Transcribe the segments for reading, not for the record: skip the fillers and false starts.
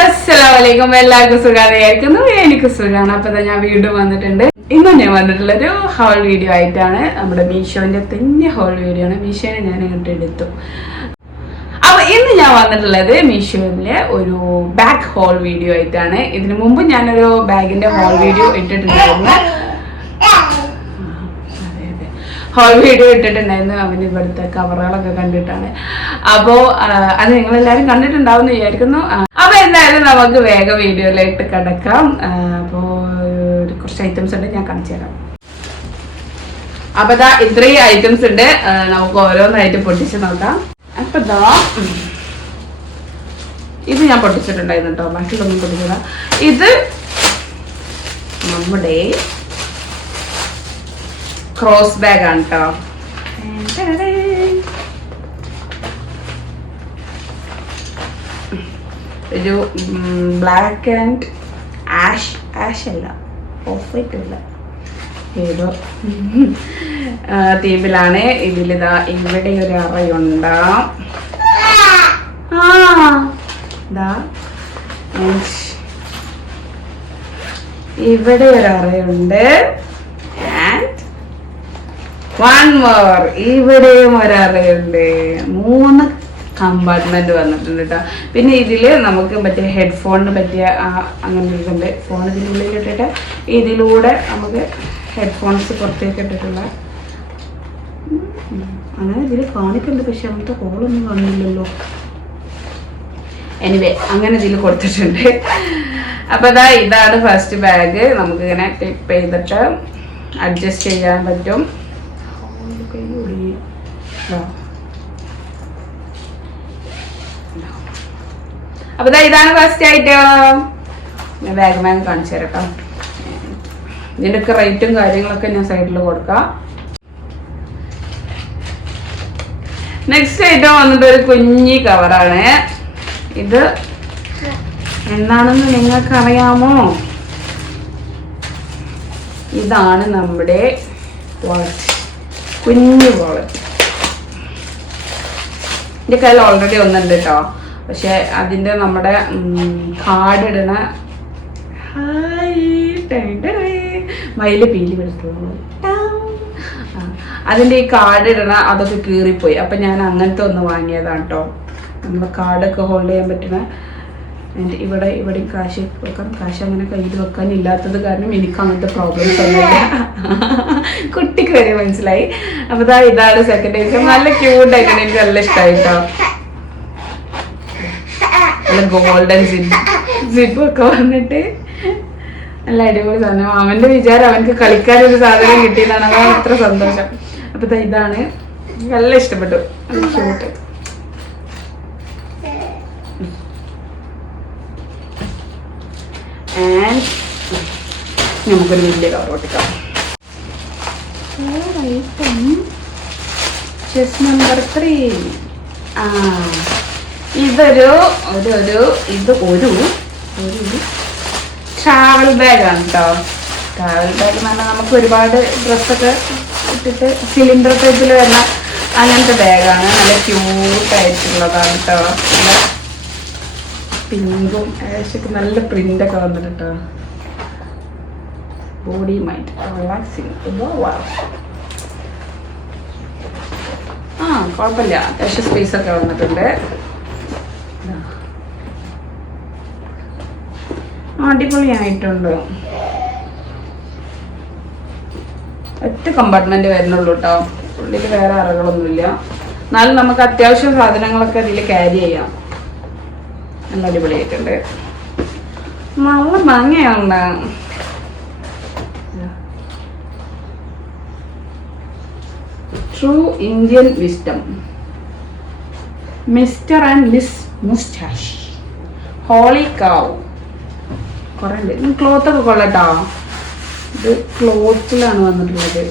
അസ്സലാമലൈക്കും. എല്ലാവർക്കും സുഖായിരിക്കുന്നു. എനിക്ക് സുഖമാണ്. അപ്പൊ ഞാൻ വീണ്ടും വന്നിട്ടുണ്ട്. ഇന്നും ഞാൻ വന്നിട്ടുള്ളൊരു ഹോൾ വീഡിയോ ആയിട്ടാണ്. നമ്മുടെ മീഷോന്റെ തന്നെ ഹോൾ വീഡിയോ ആണ്. മീഷോനെ ഞാൻ ഇങ്ങോട്ട് എടുത്തു. അപ്പൊ ഇന്ന് ഞാൻ വന്നിട്ടുള്ളത് മീഷോയിലെ ഒരു ബാഗ് ഹോൾ വീഡിയോ ആയിട്ടാണ്. ഇതിനു മുമ്പ് ഞാനൊരു ബാഗിന്റെ ഹോൾ വീഡിയോ ഇട്ടിട്ടുണ്ടായിരുന്നു. അവന് ഇവിടുത്തെ കവറുകളൊക്കെ കണ്ടിട്ടാണ്. അപ്പോ അത് നിങ്ങളെല്ലാരും കണ്ടിട്ടുണ്ടാവും എന്ന് വിചാരിക്കുന്നു. അപ്പൊ എന്തായാലും നമുക്ക് വേഗം വീഡിയോയിലായിട്ട് കിടക്കാം. അപ്പോ കുറച്ച് ഐറ്റംസ് ഉണ്ട്, ഞാൻ കാണിച്ചു തരാം. അപ്പൊ ഇതാ ഇത്രയും ഐറ്റംസ് ഉണ്ട്. നമുക്ക് ഓരോന്നായിട്ട് പൊട്ടിച്ച് നോക്കാം. അപ്പൊ ഇതാ ഇത് ഞാൻ പൊട്ടിച്ചിട്ടുണ്ടായിരുന്നു കേട്ടോ, ബാക്കിയുള്ളൊന്നും പൊട്ടിച്ചില്ല. ഇത് നമ്മുടെ ക്രോസ് ബാഗ് ആണ് കേട്ടോ. ഒരു ബ്ലാക്ക് ആൻഡ് ആഷ് അല്ല, ഓഫ് വൈറ്റ് അല്ല, ഏതോ തീമിലാണ്. ഇതിലിതാ ഇവിടെ ഒരു അറയുണ്ട്. ഇവിടെ ഒരു അറയുണ്ട്. വൺ മോർ, ഇവിടെയും ഒരറയുണ്ട്. 3 കമ്പാർട്ട്മെന്റ് വന്നിട്ടുണ്ട് കേട്ടോ. പിന്നെ ഇതില് നമുക്ക് മറ്റേ ഹെഡ്ഫോണിന് പറ്റിയ അങ്ങനെ ഇതുണ്ട്. ഫോൺ ഇതിനുള്ളിൽ ഇട്ടിട്ട് ഇതിലൂടെ നമുക്ക് ഹെഡ്ഫോൺസ് പുറത്തേക്ക് ഇട്ടിട്ടുള്ള അങ്ങനെ ഇതിൽ കാണിക്കുന്നുണ്ട്. പക്ഷെ അങ്ങനത്തെ കോളൊന്നും കാണില്ലല്ലോ. എനിവേ അങ്ങനെ ഇതിൽ കൊടുത്തിട്ടുണ്ട്. അപ്പൊ ഇതാണ് ഫസ്റ്റ് ബാഗ്. നമുക്കിങ്ങനെ ക്ലിപ്പ് ചെയ്തിട്ട് അഡ്ജസ്റ്റ് ചെയ്യാൻ പറ്റും. അപ്പൊ ഇതാണ് ഫസ്റ്റ് ഐറ്റം. ഞാൻ ബാഗ് കാണിച്ചു തരട്ടോ. ഇതിൻ്റെയൊക്കെ റേറ്റും കാര്യങ്ങളൊക്കെ ഞാൻ സൈഡിൽ കൊടുക്കാം. നെക്സ്റ്റ് ഐറ്റം വന്നിട്ട് ഒരു കുഞ്ഞി കവറാണ്. ഇത് എന്താണെന്ന് നിങ്ങൾക്ക് അറിയാമോ? ഇതാണ് നമ്മുടെ വാളറ്റ്, കുഞ്ഞു വാളറ്റ്. എൻ്റെ കയ്യിൽ ഓൾറെഡി ഒന്നുണ്ട് കേട്ടോ. പക്ഷെ അതിൻ്റെ നമ്മുടെ കാർഡ് ഇടണ മയില് പീലി വെളുത്തോളൂ, അതിൻ്റെ ഈ കാർഡ് ഇടണ അതൊക്കെ കീറിപ്പോയി. അപ്പം ഞാൻ അങ്ങനത്തെ ഒന്ന് വാങ്ങിയതാണ് കേട്ടോ. നമ്മൾ കാർഡൊക്കെ ഹോൾഡ് ചെയ്യാൻ പറ്റുന്ന. ഇവിടെ കാശ് വെക്കാം. കാശ് അങ്ങനെ കയ്യിൽ വെക്കാൻ ഇല്ലാത്തത് കാരണം എനിക്ക് അങ്ങനത്തെ പ്രോബ്ലംസ് ഒന്നുമില്ല. കുട്ടിക്ക് വരെ മനസ്സിലായി. അപ്പൊ ഇതാണ് സെക്കൻഡ് ഐറ്റം. നല്ല ക്യൂട്ടായിട്ടാണ്, എനിക്ക് നല്ല ഇഷ്ടമായി കേട്ടോ. നല്ല ഗോൾഡൻ സിപ്പൊക്കെ വന്നിട്ട് നല്ല അടിപൊളി സാധനം. അവന്റെ വിചാരം അവനക്ക് കളിക്കാനൊരു സാധനം കിട്ടിയതാണ്. അവൻ അത്ര സന്തോഷം. അപ്പൊ ഇതാണ് നല്ല ഇഷ്ടപ്പെട്ടു. നല്ല ക്യൂട്ട്. ആൻഡ് നമുക്കൊരു വലിയ കവർ പൊട്ടിക്കാം. Chess number 3. ഇതൊരു ട്രാവൽ ബാഗാണ് കേട്ടോ. ട്രാവൽ ബാഗ് എന്ന് പറഞ്ഞാൽ നമുക്ക് ഒരുപാട് ഡ്രസ്സൊക്കെ ഇട്ടിട്ട് സിലിണ്ടർ ടൈപ്പിൽ വരുന്ന അങ്ങനത്തെ ബാഗാണ്. നല്ല ക്യൂട്ടായിട്ടുള്ളതാണ് കേട്ടോ. നല്ല പിങ്കും ഏകദേശം നല്ല പ്രിൻ്റൊക്കെ വന്നിട്ട് കേട്ടോ. Body mind relaxing. കുഴപ്പമില്ല, അത്യാവശ്യം സ്പേസൊക്കെ വന്നിട്ടുണ്ട്. അടിപൊളിയായിട്ടുണ്ട്. ഒറ്റ കമ്പാർട്ട്മെന്റ് വരുന്നുള്ളൂ കേട്ടോ. ഉള്ളിൽ വേറെ അറകളൊന്നുമില്ല. എന്നാലും നമുക്ക് അത്യാവശ്യം സാധനങ്ങളൊക്കെ അതിൽ ക്യാരി ചെയ്യാം. നല്ല അടിപൊളിയായിട്ടുണ്ട്. നല്ല ഭംഗിയുണ്ട്. True Indian wisdom, mister and miss moustache, holy cow. കുറേ ഉണ്ട്. ക്ലോത്തൊക്കെ കൊള്ളട്ടോ. ഇത് ക്ലോത്തിലാണ് വന്നിട്ടുള്ളത്.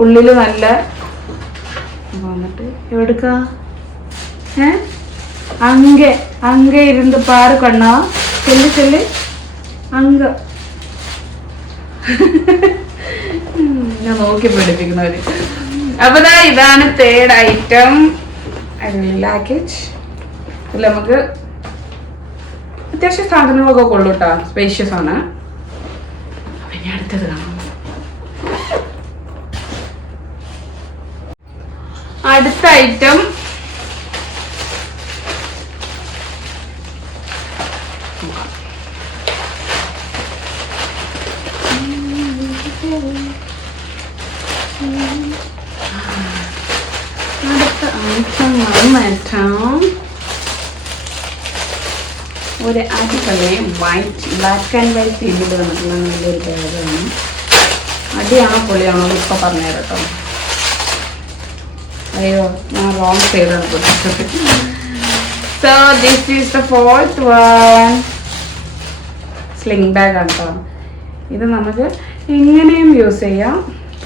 ഉള്ളിൽ നല്ല വന്നിട്ട് എവിടുക്ക അങ്ക ഇരുന്ന് പാറ് കണ്ണാ ചെല്ല് അങ്ക. ഞാൻ നോക്കി പഠിപ്പിക്കുന്നവര്. അപ്പൊ ഇതാണ് third item. I really like it. അല്ല നമുക്ക് അത്യാവശ്യം സാധനങ്ങളൊക്കെ കൊള്ളു കേട്ടോ. സ്പേഷ്യസ് ആണ്. പിന്നെ അടുത്തത് കാണാം. അടുത്ത ഐറ്റം ഒരു അടിപൊളി ബ്ലാക്ക് ആൻഡ് വൈറ്റ് തീമിൽ വന്നിട്ടുള്ള നല്ലൊരു ബാഗാണ്. അടിയാണോ പൊളിയാണോ ഇപ്പൊ പറഞ്ഞു കേട്ടോ. അയ്യോ ഞാൻ റോങ് സൈഡാണ് കൊടുത്തത്. So this is the fourth one. Sling bag ആണ് കേട്ടോ. ഇത് നമുക്ക് എങ്ങനെയും യൂസ് ചെയ്യാം.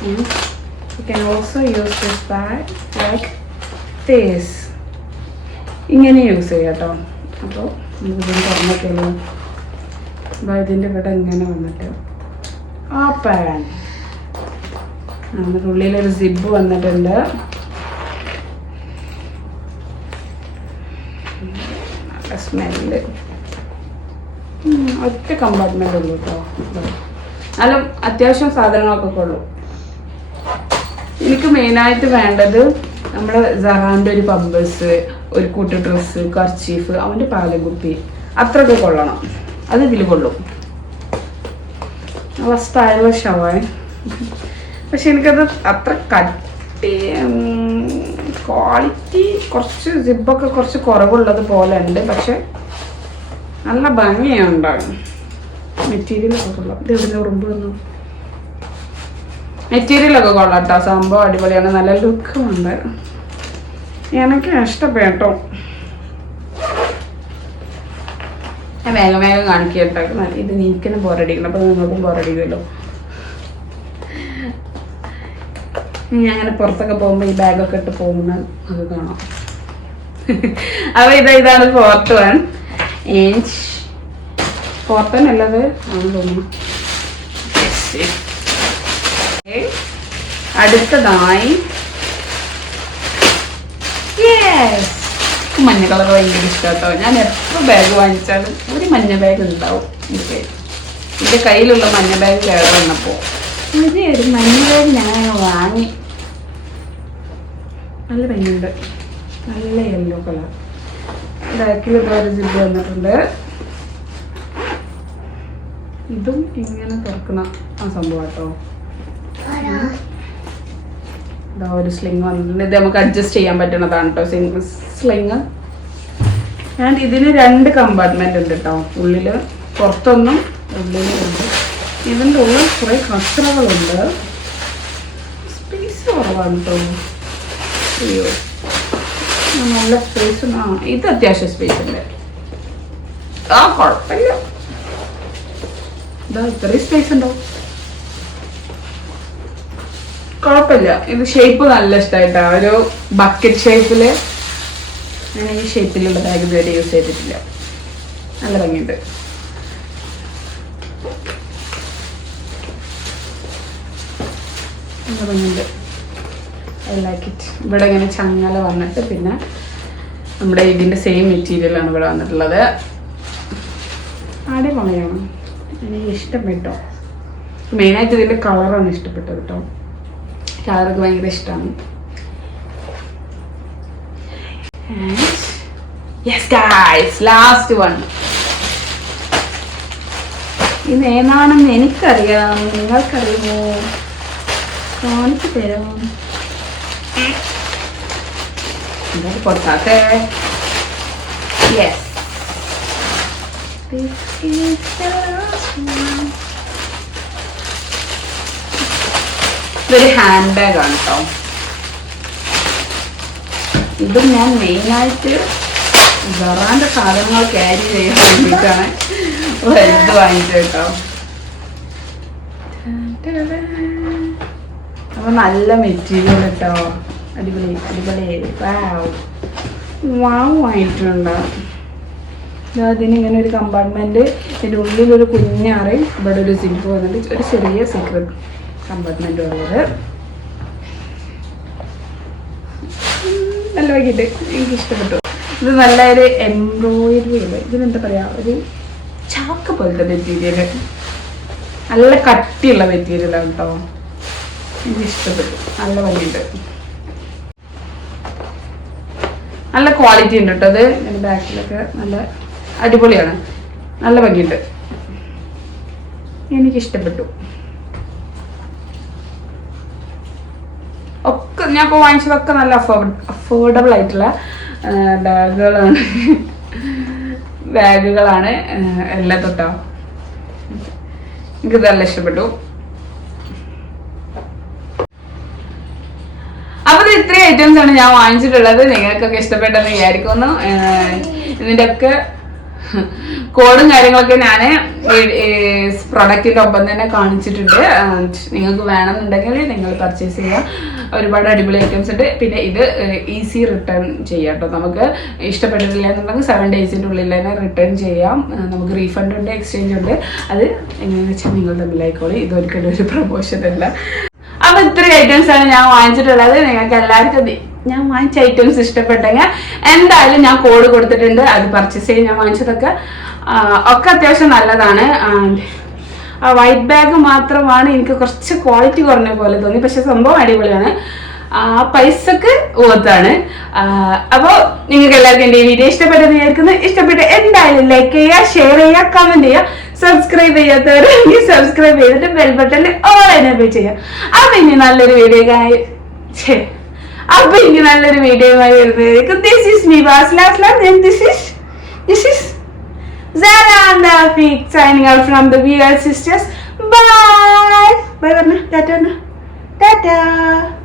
You can also use this bag like this. ഇങ്ങനെ യൂസ് ചെയ്യാം കേട്ടോ. അപ്പോൾ നമുക്കിതിന് തുറന്നൊക്കെയുള്ളൂ. ഇതിൻ്റെ ഇവിടെ ഇങ്ങനെ വന്നിട്ട് ഓപ്പൺ. നമ്മുടെ ഉള്ളിലൊരു സിബ് വന്നിട്ടുണ്ട്. നല്ല സ്മെല്ല്. ഒറ്റ കമ്പാർട്ട്മെൻ്റ് ഉള്ളൂ കേട്ടോ. എന്നാലും അത്യാവശ്യം സാധനങ്ങളൊക്കെ കൊള്ളു. എനിക്ക് മെയിനായിട്ട് വേണ്ടത് നമ്മുടെ സറാൻ്റെ ഒരു പമ്പേഴ്സ്, ഒരു കൂട്ട് ഡ്രസ്സ്, കർച്ചീഫ്, അവൻ്റെ പാലക്കുപ്പി അത്രയൊക്കെ കൊള്ളണം. അത് ഇതിൽ കൊള്ളും. സ്റ്റൈലിഷ് ആവാൻ. പക്ഷെ എനിക്കത് അത്ര കട്ടി ക്വാളിറ്റി കുറച്ച് സിബൊക്കെ കുറച്ച് കുറവുള്ളത് പോലെ ഉണ്ട്. പക്ഷെ നല്ല ഭംഗിയുണ്ടാകും. മെറ്റീരിയലൊക്കെ കൊള്ളാം. ഇത് എവിടെ ഉറുമ്പ് വന്നു. മെറ്റീരിയലൊക്കെ കൊള്ളാം കേട്ടോ. സംഭവം അടിപൊളിയാണ്. നല്ല ലുക്കുമുണ്ട്. എനിക്ക് ഇഷ്ടപ്പെട്ടോ. ഞാൻ വേഗം വേഗം കാണിക്കട്ടോ. ഇത് നീക്കിനും ബോറടിക്കണം. അപ്പോൾ നിങ്ങൾക്കും ബോറടിക്കുമല്ലോ. ഞാൻ അങ്ങനെ പുറത്തൊക്കെ പോകുമ്പോൾ ഈ ബാഗൊക്കെ ഇട്ട് പോകുന്നത് അത് കാണാം. അപ്പോൾ ഇതാണ് ഫോർത്ത് വൺ. ഫോർത്ത് വൺ അല്ലത് ആണ് തോന്നുന്നു. അടുത്തതായി മഞ്ഞ കളർ ഭയങ്കര ഇഷ്ടട്ടോ. ഞാൻ എപ്പോൾ ബാഗ് വാങ്ങിച്ചാലും ഒരു മഞ്ഞ ബാഗ് ഉണ്ടാവും എനിക്ക്. എൻ്റെ കയ്യിലുള്ള മഞ്ഞ ബാഗ് കേട് വന്നപ്പോൾ ഒരു മഞ്ഞ ബാഗ് ഞാൻ വാങ്ങി. നല്ല ഭംഗിയുണ്ട്. നല്ല യെല്ലോ കളർ. ബാക്കിൽ ഒരു ജിബ് വന്നിട്ടുണ്ട്. ഇതും ഇങ്ങനെ തുറക്കുന്ന ആ സംഭവം കേട്ടോ. ഇതാ ഒരു സ്ലിങ് വന്നിട്ടുണ്ട്. ഇത് നമുക്ക് അഡ്ജസ്റ്റ് ചെയ്യാൻ പറ്റുന്നതാണ് കേട്ടോ സ്ലിങ്. ആൻഡ് ഇതിന് 2 കമ്പാർട്ട്മെന്റ് ഉണ്ട് കേട്ടോ. ഉള്ളില് പുറത്തൊന്നും ഉള്ളിലുണ്ട്. ഇതിൻ്റെ ഉള്ളിൽ കുറെ കച്ചറകളുണ്ട്. സ്പേസ് കുറവാണ് കേട്ടോ. അയ്യോ നല്ല സ്പേസ്. ഇത് അത്യാവശ്യം സ്പേസ് ഉണ്ട്. കുഴപ്പമില്ല. ഇതാ ഇത്രയും സ്പേസ് ഉണ്ടോ. കുഴപ്പമില്ല. ഇത് ഷേപ്പ് നല്ല ഇഷ്ടമായിട്ടാ. ഒരു ബക്കറ്റ് ഷേപ്പില്. ഞാൻ ഈ ഷേപ്പിലുള്ള ബാഗ് ഇതുവരെ യൂസ് ചെയ്തിട്ടില്ല. നല്ല ഭംഗിയുണ്ട്. നല്ല ഭംഗിയുണ്ട്. I like it. ഇവിടെ ഇങ്ങനെ ചങ്ങല വന്നിട്ട് പിന്നെ നമ്മുടെ ഇതിൻ്റെ സെയിം മെറ്റീരിയലാണ് ഇവിടെ വന്നിട്ടുള്ളത്. അടിപൊളിയാണ്. എനിക്ക് ഇഷ്ടപ്പെട്ടോ. മെയിനായിട്ട് ഇതിൻ്റെ കളറാണ് ഇഷ്ടപ്പെട്ടത് കേട്ടോ. കളറൊക്കെ ഭയങ്കര ഇഷ്ടമാണ്. Yes guys, last one. ഇത് ഏതാണെന്ന് എനിക്കറിയാം. നിങ്ങൾക്കറിയുമോ? കാണിച്ചു തരാം. എന്താ കൊടുക്കാത്തേ? Yes, this is the last one. ഇതൊരു ഹാൻഡ് ബാഗ് ആണ് കേട്ടോ. ഇത് ഞാൻ മെയിനായിട്ട് സറാൻ്റെ സാധനങ്ങൾ ക്യാരി ചെയ്യാൻ വേണ്ടിയിട്ടാണ് വലുത് വാങ്ങിച്ചത് കേട്ടോ. അപ്പോൾ നല്ല മെറ്റീരിയൽ കേട്ടോ. അടിപൊളി അടിപൊളി. വാവ് ആയിട്ടുണ്ട്. അതിന് ഇങ്ങനെ ഒരു കമ്പാർട്ട്മെൻറ്റ്. ഇതിൻ്റെ ഉള്ളിലൊരു കുഞ്ഞാറ്. ഇവിടെ ഒരു സിപ്പ് വന്നിട്ട് ഒരു ചെറിയ സീക്രട്ട് കമ്പാർട്ട്മെന്റ് ഉള്ളത്. നല്ല വൈകിട്ട് എനിക്ക് ഇഷ്ടപ്പെട്ടു. ഇത് നല്ലൊരു എംബ്രോയിഡറി അല്ലേ, ഇതിനെന്താ പറയാ, ഒരു ചാക്ക് പോലത്തെ മെറ്റീരിയൽ, നല്ല കട്ടിയുള്ള മെറ്റീരിയലാണ് കേട്ടോ. എനിക്ക് ഇഷ്ടപ്പെട്ടു, നല്ല ഭംഗിയുണ്ട്, നല്ല ക്വാളിറ്റി ഉണ്ട് കേട്ടോ. അത് എൻ്റെ ബാക്കിലൊക്കെ നല്ല അടിപൊളിയാണ്, നല്ല ഭംഗിയുണ്ട്, എനിക്കിഷ്ടപ്പെട്ടു. ഒക്കെ ഞാൻ ഇപ്പോൾ വാങ്ങിച്ചതൊക്കെ നല്ല അഫോർഡബിൾ ആയിട്ടുള്ള ബാഗുകളാണ് എല്ലാം തൊട്ടോ. എനിക്ക് നല്ല ഇഷ്ടപ്പെട്ടു. അപ്പൊ ഇത്രയും ഐറ്റംസ് ആണ് ഞാൻ വാങ്ങിച്ചിട്ടുള്ളത്. നിങ്ങൾക്കൊക്കെ ഇഷ്ടപ്പെട്ടെന്ന് വിചാരിക്കുന്നു. ഇതിന്റെ ഒക്കെ കോഡും കാര്യങ്ങളൊക്കെ ഞാൻ പ്രൊഡക്റ്റിന്റെ ഒപ്പം തന്നെ കാണിച്ചിട്ടുണ്ട്. നിങ്ങൾക്ക് വേണമെന്നുണ്ടെങ്കിൽ നിങ്ങൾ പർച്ചേസ് ചെയ്യുക. ഒരുപാട് അടിപൊളി ഐറ്റംസ് ഉണ്ട്. പിന്നെ ഇത് ഈസി റിട്ടേൺ ചെയ്യാം കേട്ടോ. നമുക്ക് ഇഷ്ടപ്പെട്ടിട്ടില്ല എന്നുണ്ടെങ്കിൽ 7 ഡേയ്സിൻ്റെ ഉള്ളിൽ തന്നെ റിട്ടേൺ ചെയ്യാം. നമുക്ക് റീഫണ്ട് ഉണ്ട്, എക്സ്ചേഞ്ച് ഉണ്ട്. അത് എങ്ങനെയാണെന്ന് വെച്ചാൽ നിങ്ങൾ തമ്മിലായിക്കോളി. ഇതൊരിക്കലും ഒരു പ്രൊമോഷൻ അല്ല. അപ്പൊ ഇത്രയും ഐറ്റംസ് ആണ് ഞാൻ വാങ്ങിച്ചിട്ടുള്ളത്. നിങ്ങൾക്ക് എല്ലാവർക്കും ഞാൻ വാങ്ങിച്ച ഐറ്റംസ് ഇഷ്ടപ്പെട്ടെങ്കിൽ എന്തായാലും ഞാൻ കോഡ് കൊടുത്തിട്ടുണ്ട്, അത് പർച്ചേസ് ചെയ്ത് ഞാൻ വാങ്ങിച്ചതൊക്കെ ഒക്കെ അത്യാവശ്യം നല്ലതാണ്. ആ വൈറ്റ് ബാഗ് മാത്രമാണ് എനിക്ക് കുറച്ച് ക്വാളിറ്റി കുറഞ്ഞ പോലെ തോന്നി, പക്ഷെ സംഭവം അടിപൊളിയാണ്. ആ പൈസക്ക് ഓർത്താണ്. അപ്പോൾ നിങ്ങൾക്ക് എല്ലാവർക്കും എൻ്റെ ഈ വീഡിയോ ഇഷ്ടപ്പെട്ടെന്ന് വിചാരിക്കുന്നു. ഇഷ്ടപ്പെട്ട് എന്തായാലും ലൈക്ക് ചെയ്യുക, ഷെയർ ചെയ്യുക, കമന്റ് ചെയ്യുക. സബ്സ്ക്രൈബ് ചെയ്യാത്തവരെങ്കിൽ സബ്സ്ക്രൈബ് ചെയ്തിട്ട് ബെൽ ബട്ടണിൽ ഓൾ എനേബിൾ ചെയ്യുക. അപ്പൊ ഇനി നല്ലൊരു വീഡിയോയുമായി വരുന്നതായിരിക്കും. This is me, Baslaslam, and this is Zara and Afiq signing out from the VL Sisters. Bye. Bye, Varna. Tata.